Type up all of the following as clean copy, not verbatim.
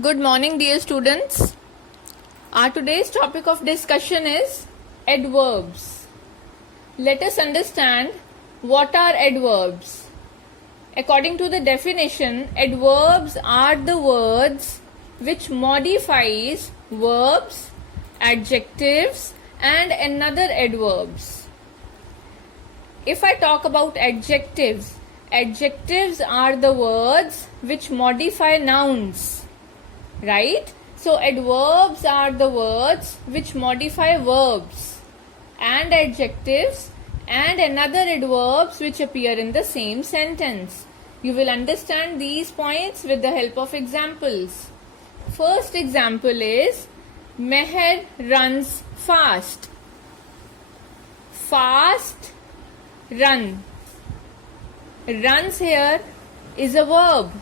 Good morning, dear students. Our today's topic of discussion is adverbs. Let us understand what are adverbs. According to the definition, adverbs are the words which modifies verbs, adjectives and another adverbs. If I talk about adjectives, adjectives are the words which modify nouns, right? So adverbs are the words which modify verbs and adjectives and another adverbs which appear in the same sentence. You will understand these points with the help of examples. First example is Meher runs fast. Fast, run. Runs here is a verb.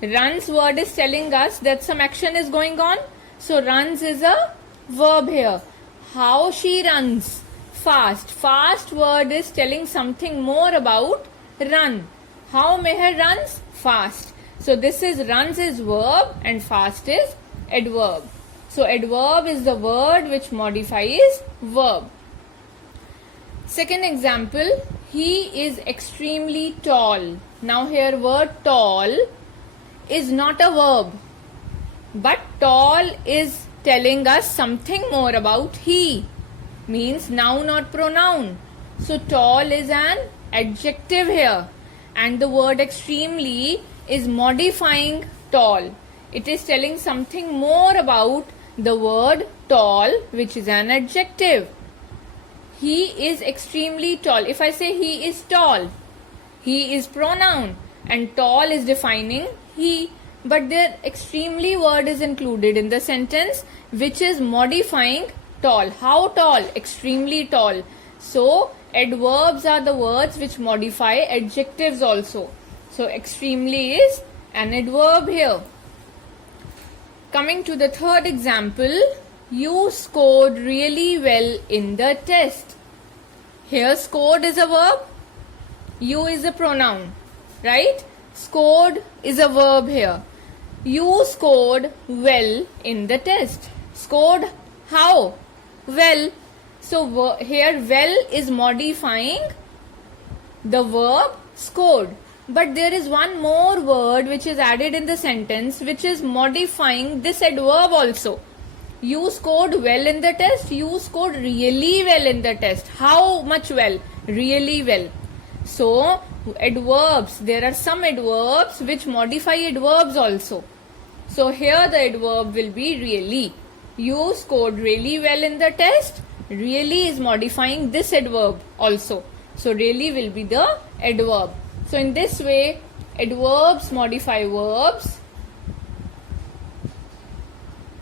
Runs word is telling us that some action is going on. So runs is a verb here. How she runs? Fast. Fast word is telling something more about run. How Meher runs? Fast. So this is runs is verb and fast is adverb. So adverb is the word which modifies verb. Second example, he is extremely tall. Now here word tall is not a verb, but tall is telling us something more about he, means noun or pronoun. So tall is an adjective here and the word extremely is modifying tall. It is telling something more about the word tall, which is an adjective. He is extremely tall. If I say he is tall, he is pronoun and tall is defining he, but there extremely word is included in the sentence which is modifying tall. How tall? Extremely tall. So adverbs are the words which modify adjectives also. So extremely is an adverb here. Coming to the third example, you scored really well in the test. Here scored is a verb, you is a pronoun, right? Scored is a verb here. You scored well in the test. Scored how? Well. So here well is modifying the verb scored. But there is one more word which is added in the sentence which is modifying this adverb also. You scored well in the test. You scored really well in the test. How much well? Really well. So adverbs, there are some adverbs which modify adverbs also. So here the adverb will be really. You scored really well in the test. Really is modifying this adverb also. So really will be the adverb. So in this way, adverbs modify verbs.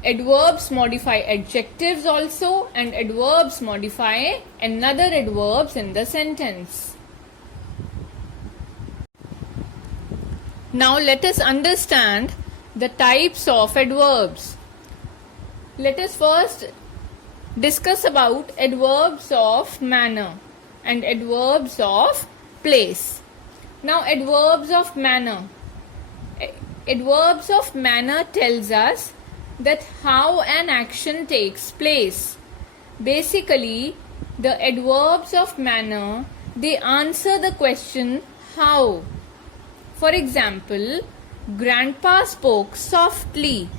Adverbs modify adjectives also, and adverbs modify another adverbs in the sentence. Now let us understand the types of adverbs. Let us first discuss about adverbs of manner and adverbs of place. Now adverbs of manner. Adverbs of manner tells us that how an action takes place. Basically, the adverbs of manner, they answer the question how. For example, Grandpa spoke softly.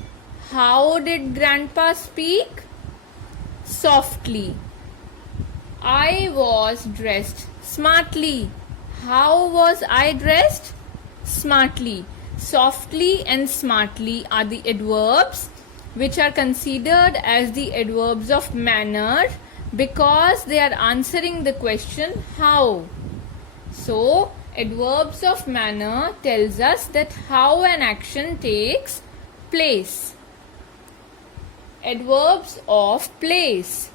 How did Grandpa speak? Softly. I was dressed smartly. How was I dressed? Smartly. Softly and smartly are the adverbs which are considered as the adverbs of manner because they are answering the question how. So, adverbs of manner tells us that how an action takes place. Adverbs of place,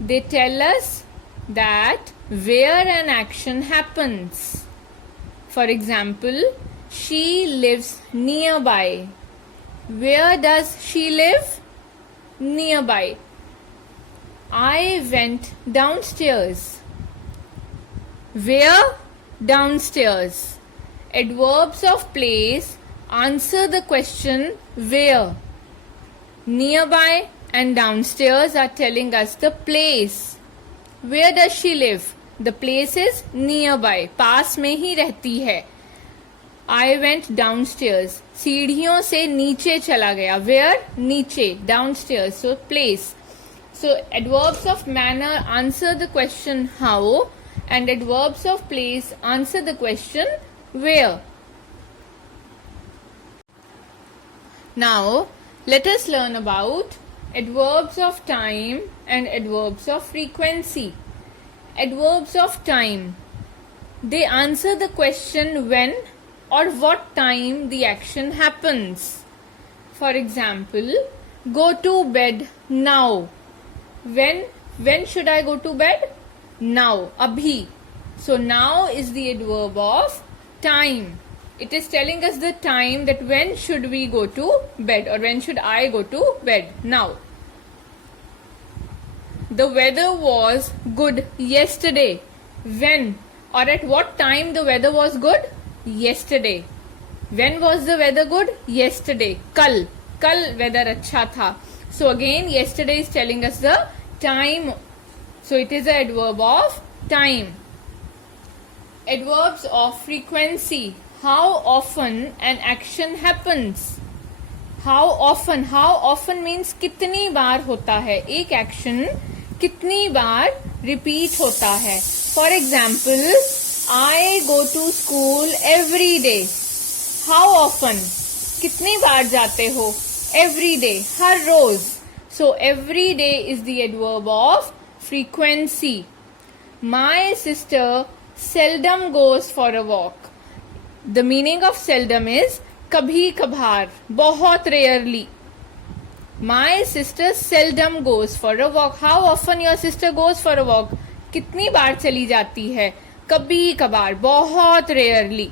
they tell us that where an action happens. For example, she lives nearby. Where does she live? Nearby. I went downstairs. Where? Downstairs. Adverbs of place Answer the question where. Nearby and downstairs are telling us the place. Where does she live? The place is nearby. पास में ही रहती है. I went downstairs. सीढ़ियों से नीचे चला गया. Where? नीचे. Downstairs. So place. So adverbs of manner answer the question how, and adverbs of place answer the question where. Now let us learn about adverbs of time and adverbs of frequency. Adverbs of time. They answer the question when or what time the action happens. For example, go to bed now. When should I go to bed? Now. Abhi. So now is the adverb of time. It is telling us the time that when should we go to bed or when should I go to bed. Now. The weather was good yesterday. When or at what time the weather was good? Yesterday. When was the weather good? Yesterday. Kal weather अच्छा था. So again yesterday is telling us the time. So it is an adverb of time. Adverbs of frequency. How often an action happens. How often means कितनी बार होता है. एक action कितनी बार repeat होता है. For example, I go to school every day. How often? कितनी बार जाते हो? Every day. Her rose. So every day is the adverb of frequency. My sister seldom goes for a walk. The meaning of seldom is कभी कभार, बहुत rarely. My sister seldom goes for a walk. How often your sister goes for a walk? कितनी बार चली जाती है? कभी कभार, बहुत rarely.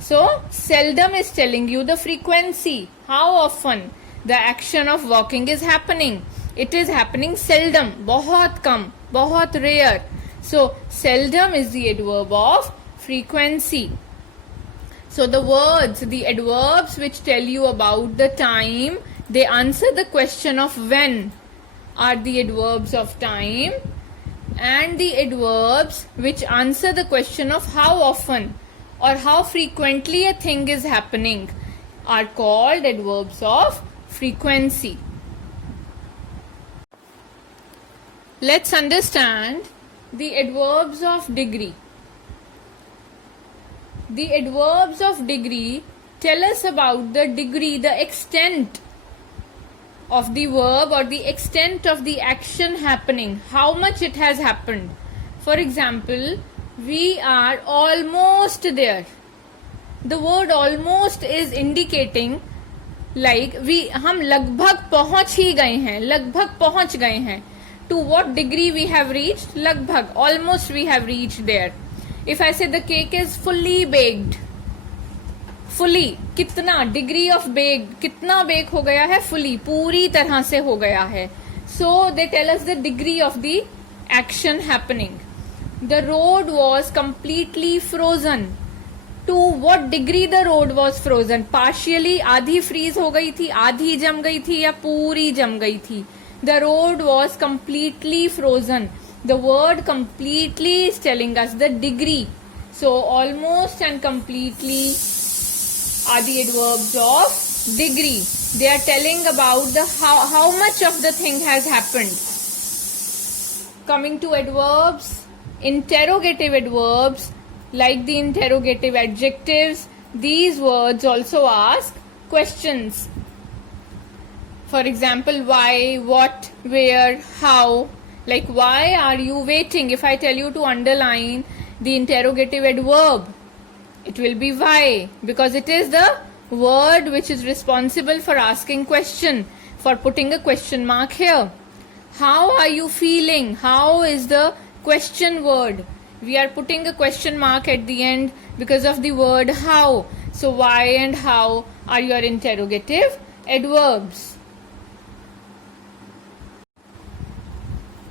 So seldom is telling you the frequency. How often the action of walking is happening. It is happening seldom, बहुत कम, बहुत rare. So seldom is the adverb of frequency. So the words, the adverbs which tell you about the time, they answer the question of when, are the adverbs of time, and the adverbs which answer the question of how often or how frequently a thing is happening are called adverbs of frequency. Let's understand the adverbs of degree. The adverbs of degree tell us about the degree, the extent of the verb or the extent of the action happening, how much it has happened. For example, we are almost there. The word almost is indicating like हम लगभग पहुंच ही गए हैं, लगभग पहुंच गए हैं. To what degree we have reached? लगभग, almost we have reached there. If I say the cake is fully baked, fully कितना, degree of baked, कितना bake हो गया है? Fully, पूरी तरह से हो गया है. So they tell us the degree of the action happening. The road was completely frozen. To what degree the road was frozen? Partially, आधी freeze हो गई थी, आधी जम गई थी या पूरी जम गई थी. The road was completely frozen. The word completely is telling us the degree. So almost and completely are the adverbs of degree. They are telling about the how much of the thing has happened. Coming to adverbs, interrogative adverbs like the interrogative adjectives, these words also ask questions. For example, why, what, where, how. Like why are you waiting? If I tell you to underline the interrogative adverb, it will be why, because it is the word which is responsible for asking question, for putting a question mark here. How are you feeling? How is the question word. We are putting a question mark at the end because of the word how. So why and how are your interrogative adverbs. .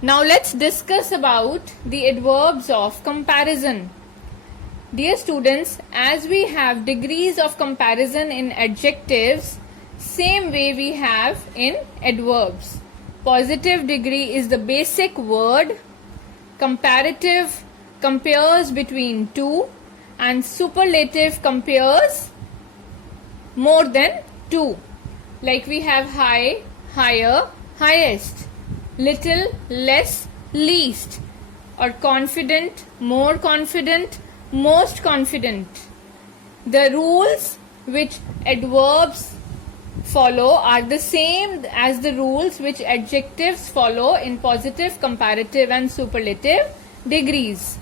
Now let's discuss about the adverbs of comparison. Dear students, as we have degrees of comparison in adjectives, same way we have in adverbs. Positive degree is the basic word, comparative compares between two, and superlative compares more than two. Like we have high, higher, highest, little, less, least, or confident, more confident, most confident. The rules which adverbs follow are the same as the rules which adjectives follow in positive, comparative and superlative degrees.